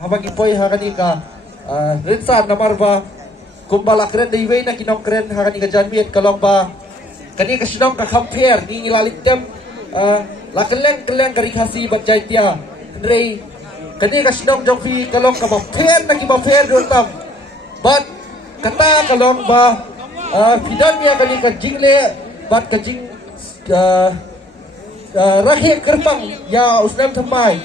habang ipoy hakani ka rinsan namar ba kumbala kren daiway na kinong kren hakani ka janmi at kalong ba kani ka sinong ka compare ni ilalitem la keleng kari khasi bat jaitia ndrei kani ka sinong jongfi kalong ka ba fair na ki ba fair dotam but kata kalong ba fidan ya kani ka jingle bat ka jing rakhir kerpang ya usnam thamai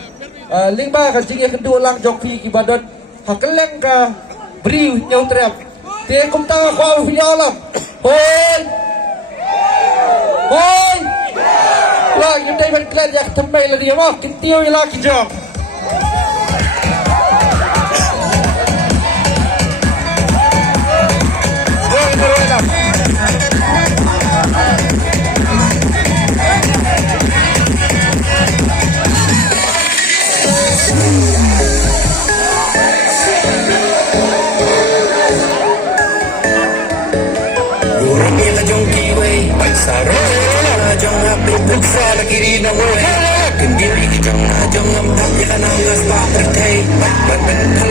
lingba ka jing ya kedua lang jongfi ki badan hakeleng ka beri nyau trap te kumta kwa finyalam hoi hoi la yundai ban klan ya thamai la dia ma kintiau ila ki jong kiri na mo kendiri jong na jong am thap ya na ngas pa ter thei bat ban